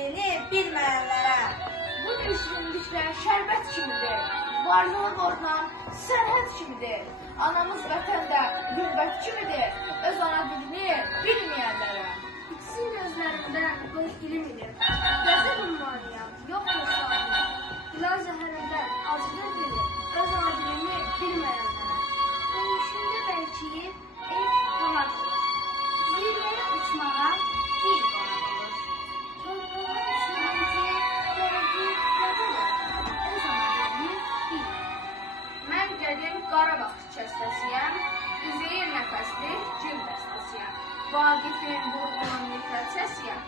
dilini bilməyənlərə. Bu düşündüklər şərbət kimidir, varlığı qorunan sərhəd kimidir. Anamız vətəndə qürbət kimidir, öz ana dilini bilməyənlərə. İkisinin özlərindən qoy ilim ilim, qəzəb ünvaniyam, yoxdur sahib. İlan zəhərindən acıdır dili, öz ana dilini bilməyənlərə. Dönüşündə bəlkiyib ev qanad olur, zirvəyə uçmağa dil qanad olur. Torpağa sevinci, dərdi yadır, öz ana dilini bilməyənlərə. Mən qədim Qarabağ kəstəsiyəm, üzeyir nəfəsli gül dəstəsiyəm. Vaqifin vurğunun nifrət səsiyəm,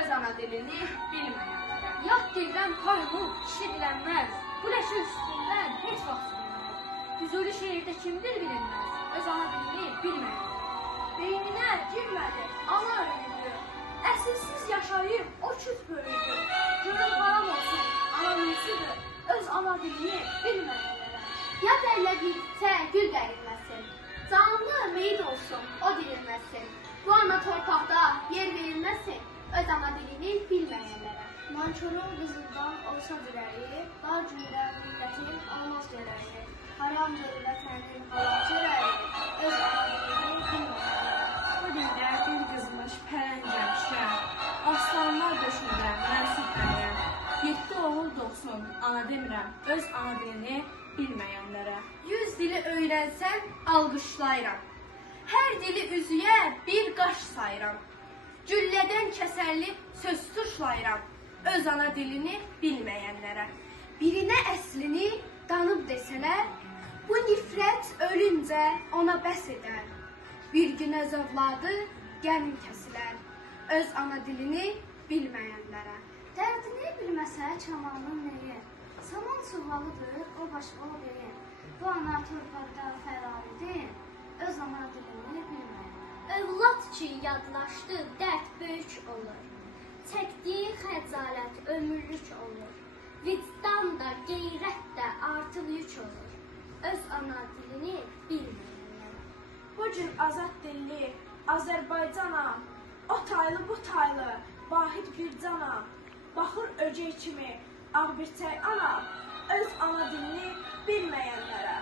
öz ana dilini bilməyənlərə. Yad dildən payılıb işidilənməz, bu leşin üstündən heç vaxt bilinməz. Füzuli şehirdə kimdir bilinməz, öz ana dilini bilməyənlərə. Beyninə girmədi, ana ölüdür, əsilsiz yaşayıb o küt böyüdü. Görün haram olsun, ana mülküdür, öz ana dilini bilməyənlərə. Yad əllə birlikdə gül qərilməsin, canlı meyid olsun, o dirilməsin. Bu ana torpaqda yer verilməsin, öz ana dilini bilməyənlərə. Mançorun qızıldan olsa dirəyi, dar gündə millətin olmaz gərəyi. Haramdır vətənin halal çörəyi, öz ana dilini bilməyənlərə. Bu dildə bir qızmış pələngəm şən, aslanlar döşündə mənsub əyəm. 7 oğul doğsun, ana demirəm, öz ana dilini bilməyənlərə. 100 dili öyrənsən, alqışlayıram. Hər dili üzüyə bir qaş sayıram. Güllədən kəsərli söz tuşlayıram, öz ana dilini bilməyənlərə. Birinə əslini danıb desələr, bu nifrət ölüncə ona bəs edər. Bir gün öz övladı gəmin kəsilər, öz ana dilini bilməyənlərə. Dərdini bilməsə çamanın neyi? Saman suvalıdır, o başqa o deyil. Bu ana torpaqda fəraridir, öz ana dilini bilməyən. Övlad ki yadlaşdı, dərd böyük olur. Çəkdiyi xəcalət ömürlük olur. Vicdan da, qeyrət də artıq yük olur. Öz ana dilini bilməyənlərə. Bu gün azad dilli Azərbaycana, o taylı bu taylı, vahid bir cana, baxır ögey kimi ağbirçək ana, öz ana dilini bilməyənlərə.